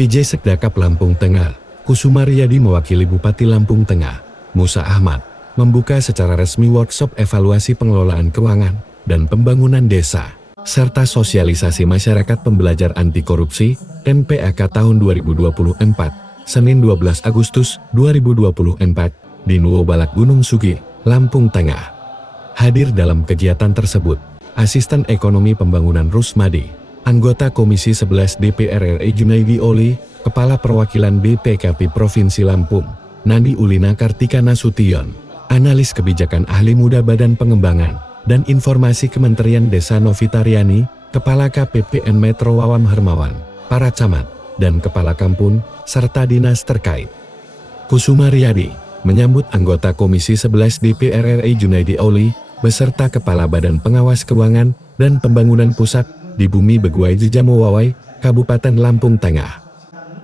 PJ Sekdakap Lampung Tengah, Kusumariadi mewakili Bupati Lampung Tengah, Musa Ahmad, membuka secara resmi workshop evaluasi pengelolaan keuangan dan pembangunan desa, serta sosialisasi masyarakat pembelajar anti korupsi (MPAK) tahun 2024, Senin 12 Agustus 2024, di Nuobalak Gunung Sugi, Lampung Tengah. Hadir dalam kegiatan tersebut, Asisten Ekonomi Pembangunan Rusmadi, anggota Komisi 11 DPR RI Junaidi Oli, Kepala Perwakilan BPKP Provinsi Lampung, Nandi Ulina Kartika Nasution, Analis Kebijakan Ahli Muda Badan Pengembangan dan Informasi Kementerian Desa Novitariani, Kepala KPPN Metro Wawam Hermawan, para camat, dan Kepala Kampung, serta dinas terkait. Kusumariadi menyambut anggota Komisi 11 DPR RI Junaidi Oli, beserta Kepala Badan Pengawas Keuangan dan Pembangunan Pusat di Bumi Beguai Jejamowawai, Kabupaten Lampung Tengah.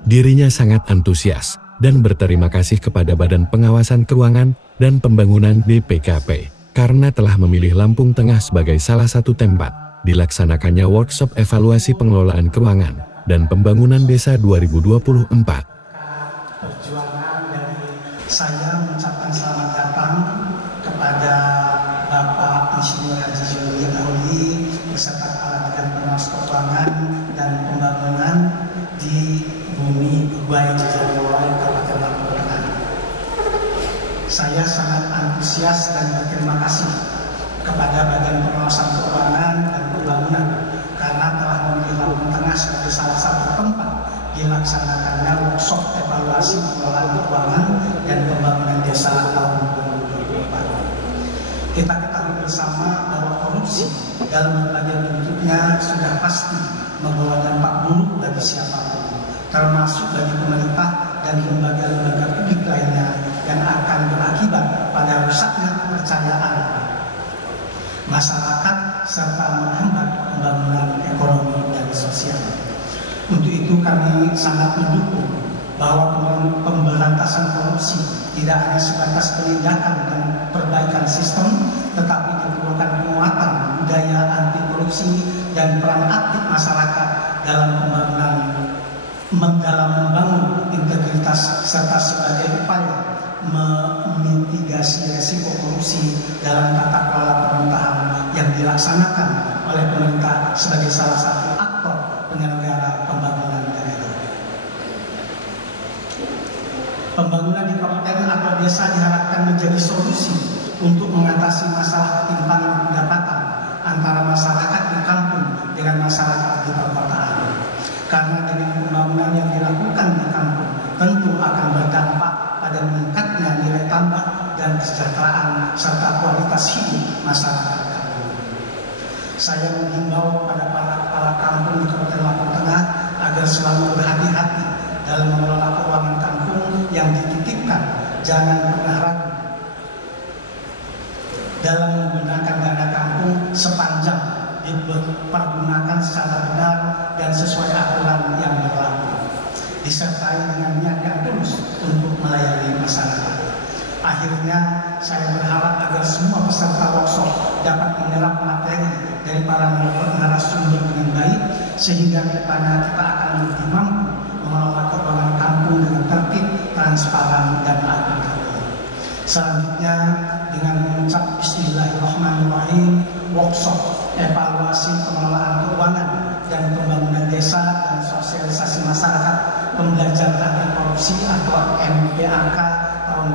Dirinya sangat antusias dan berterima kasih kepada Badan Pengawasan Keuangan dan Pembangunan BPKP karena telah memilih Lampung Tengah sebagai salah satu tempat dilaksanakannya workshop evaluasi pengelolaan keuangan dan pembangunan desa 2024. Perjuangan dari saya mengucapkan selamat datang kepada Bapak Insinyur Haji Zulkifli Auli beserta Kepala Badan Pengawas Keuangan dan Pembangunan di Bumi Beguai Jejamowawai, Kabupaten Lampung Tengah. Saya sangat antusias dan berterima kasih kepada Badan Pengawasan Keuangan dan Pembangunan karena telah memilih Lampung Tengah sebagai salah satu tempat dilaksanakannya workshop evaluasi pengelolaan keuangan dan pembangunan desa tahun 2024. Kita ketahui bersama bahwa korupsi dalam berbagai bentuknya sudah pasti membawa dampak buruk bagi siapapun, termasuk bagi pemerintah dan lembaga-lembaga publik lainnya yang akan berakibat pada rusaknya kepercayaan masyarakat serta menghambat pembangunan ekonomi dan sosial. Untuk itu kami sangat mendukung bahwa pemberantasan korupsi tidak hanya sebatas penindakan dan perbaikan sistem, tetapi diperlukan penguatan budaya anti korupsi dan peran aktif masyarakat dalam membangun integritas serta sebagai upaya memitigasi resiko korupsi dalam tata kelola pemerintahan yang dilaksanakan oleh pemerintah sebagai salah satu aktor penyelenggara pembangunan daerah. Pembangunan di kabupaten atau desa diharapkan menjadi solusi untuk mengatasi masalah ketimpangan pendapatan antara masyarakat di kampung dengan masyarakat di perkotaan. Karena dengan pembangunan yang dilakukan di kampung tentu akan berdampak pada meningkatnya nilai tambah dan kesejahteraan serta kualitas hidup masyarakat kampung. Saya menghimbau pada para kepala kampung di Kabupaten Lampung Tengah agar selalu berhati-hati dalam mengelola keuangan kampung yang dititipkan. Jangan pernah ragu dalam menggunakan dana kampung sepanjang dipergunakan secara benar dan sesuai aturan yang berlaku, disertai dengan niat yang tulus untuk melayani masyarakat. Akhirnya, saya berharap agar semua peserta workshop dapat menyerap materi dari para narasumber dengan baik, sehingga kedepannya kita akan lebih mampu mengelola keuangan kampung dengan tertib, transparan, dan akuntabel. Selanjutnya, dengan mengucap Bismillahirrahmanirrahim, workshop evaluasi pengelolaan keuangan dan pembangunan desa dan sosialisasi masyarakat pembelajaran anti korupsi atau MPAK tahun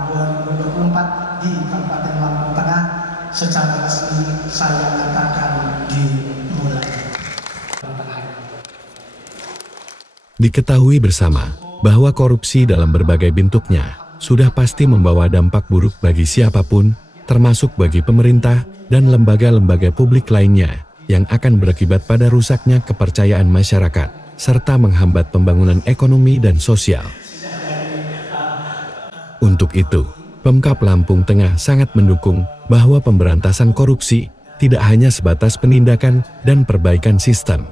2024 di Kabupaten Lampung Tengah secara resmi saya nyatakan dimulai. Diketahui bersama bahwa korupsi dalam berbagai bentuknya sudah pasti membawa dampak buruk bagi siapapun, termasuk bagi pemerintah dan lembaga-lembaga publik lainnya, yang akan berakibat pada rusaknya kepercayaan masyarakat, serta menghambat pembangunan ekonomi dan sosial. Untuk itu, Pemkab Lampung Tengah sangat mendukung bahwa pemberantasan korupsi tidak hanya sebatas penindakan dan perbaikan sistem,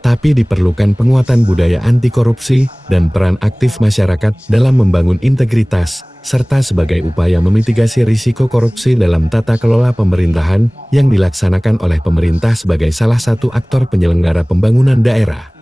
tapi diperlukan penguatan budaya anti korupsi dan peran aktif masyarakat dalam membangun integritas, serta sebagai upaya memitigasi risiko korupsi dalam tata kelola pemerintahan yang dilaksanakan oleh pemerintah sebagai salah satu aktor penyelenggara pembangunan daerah.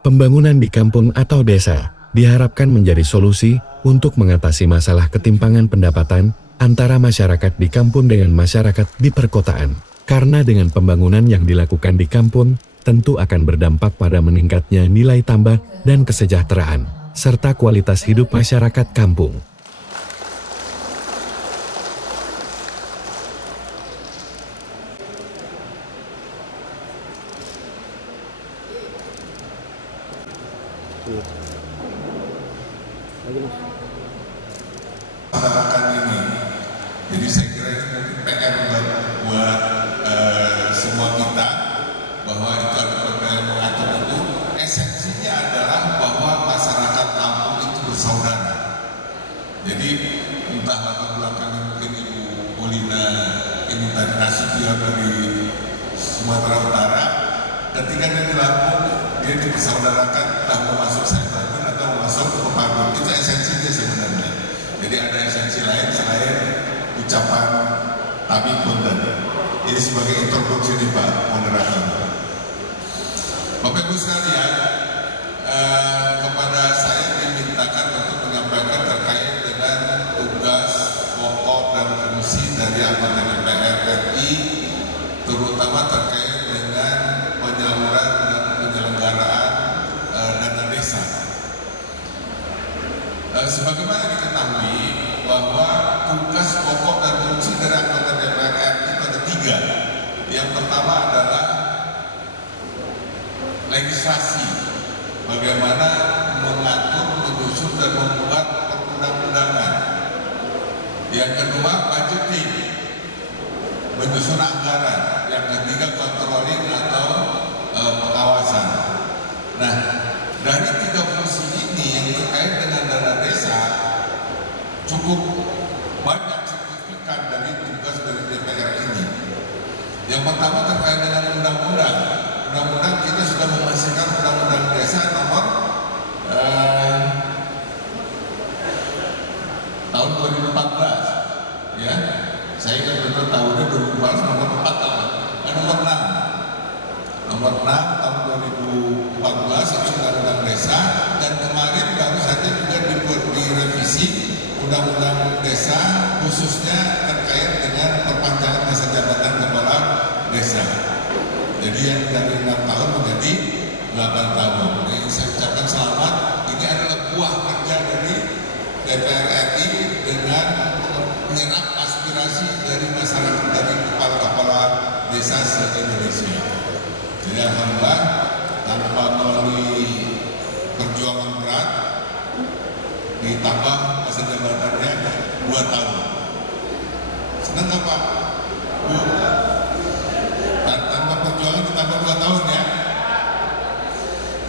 Pembangunan di kampung atau desa diharapkan menjadi solusi untuk mengatasi masalah ketimpangan pendapatan antara masyarakat di kampung dengan masyarakat di perkotaan. Karena dengan pembangunan yang dilakukan di kampung, tentu akan berdampak pada meningkatnya nilai tambah dan kesejahteraan, serta kualitas hidup masyarakat kampung. Masyarakat ini, jadi saya kira itu PR buat semua kita, bahwa itu ada yang mengatur itu. Esensinya adalah bahwa masyarakat kampung itu bersaudara. Jadi entah latar belakangnya mungkin Ibu Polina ini tadi Nasution dari Sumatera Utara, ketika dia di Lampung dia dipersaudarakan, entah mau masuk Saibadun atau mau masuk ke Padun. Itu esensinya sebenarnya. Jadi ada esensi lain selain ucapan Tabi Punten. Ini sebagai introduksi nih Pak Moderator. Bapak Ibu sekalian, kepada saya dimintakan untuk menyampaikan terkait dengan tugas pokok dan fungsi dari anggota DPR RI, terutama terkait dengan penyaluran dan penyelenggaraan dana desa. Sebagaimana diketahui bahwa tugas pokok dan fungsi dari anggota DPR RI itu ada 3. Yang pertama adalah legislasi, bagaimana mengatur, menyusun dan membuat perundang-undangan. Yang kedua budgeting, menyusun anggaran. Yang ketiga controlling atau pengawasan. Nah, dari 3 fungsi ini yang terkait dengan dana desa cukup banyak signifikan dari tugas dari DPR ini. Yang pertama terkait dengan undang-undang. Undang-undang kita sudah menghasilkan undang-undang desa nomor tahun 2014, ya. Saya ingat betul tahunnya 2014 nomor 4 nomor 6 tahun 2014 itu undang-undang desa, dan kemarin baru saja juga direvisi undang-undang desa khususnya terkait dengan perpanjangan masa jabatan kepala desa. Jadi yang dari 6 tahun menjadi 8 tahun. Jadi saya ucapkan selamat. Ini adalah buah kerja dari DPR RI dengan menyerap aspirasi dari masyarakat, dari kepala-kepala desa se-Indonesia. Jadi alhamdulillah tanpa melalui perjuangan berat ditambah masa jabatannya 2 tahun. Senang nggak Pak? Bu? Tanpa perjuangan ditambah 2 tahun ya.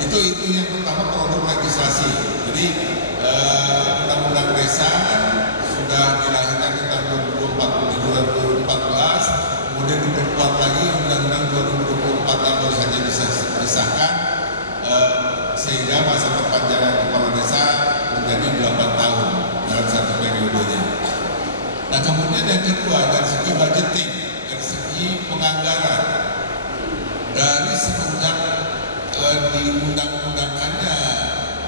Itu yang pertama produk legislasi. Jadi undang-undang desa sudah dilahirkan di tahun 2014, kemudian diperkuat lagi undang-undang 2024 yang baru saja disahkan, sehingga masa perpanjangan kepala desa menjadi 8 tahun dalam satu periodenya. Nah kemudian yang kedua dari segi budgeting, dari segi penganggaran, dari semenjak diundang-undangkannya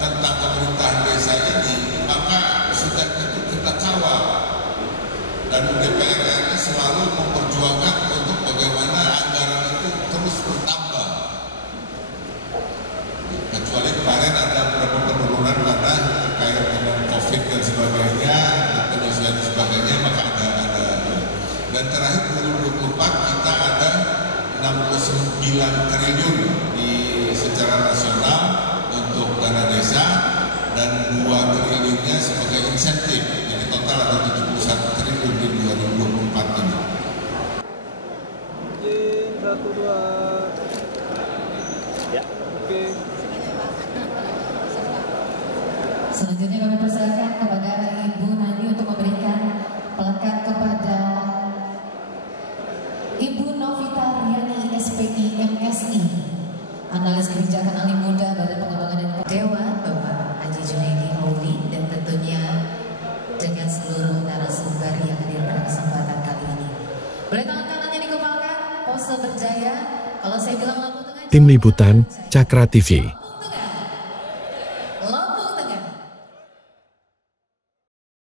tentang pemerintahan desa ini, maka sudah itu kita kawal, dan DPR RI selalu memperjuangkan untuk bagaimana anggaran itu terus bertambah. Kecuali kemarin ada beberapa penurunan karena terkait dengan COVID dan sebagainya, penyesuaian dan sebagainya, maka ada. Dan terakhir 2024 kita ada 69 triliun secara nasional untuk dana desa, dan 2 triliunnya sebagai insentif. Jadi total ada 71 triliun di 2024 ini. Oke, 1, 2. Ya. Oke. Selanjutnya kami persilakan kepada Ibu Nani untuk memberikan pelekat kepada Ibu Novita Riani SPI MSI, analis kebijakan ahli muda Badan Pengembangan dan Dewan, Bapak Haji Junaidi Mauli, dan tentunya dengan seluruh narasumber yang hadir pada kesempatan kali ini. Boleh tangan kanannya dikepalkan, pose berjaya. Kalau saya bilang lampu tengah. Tim Liputan Cakra TV.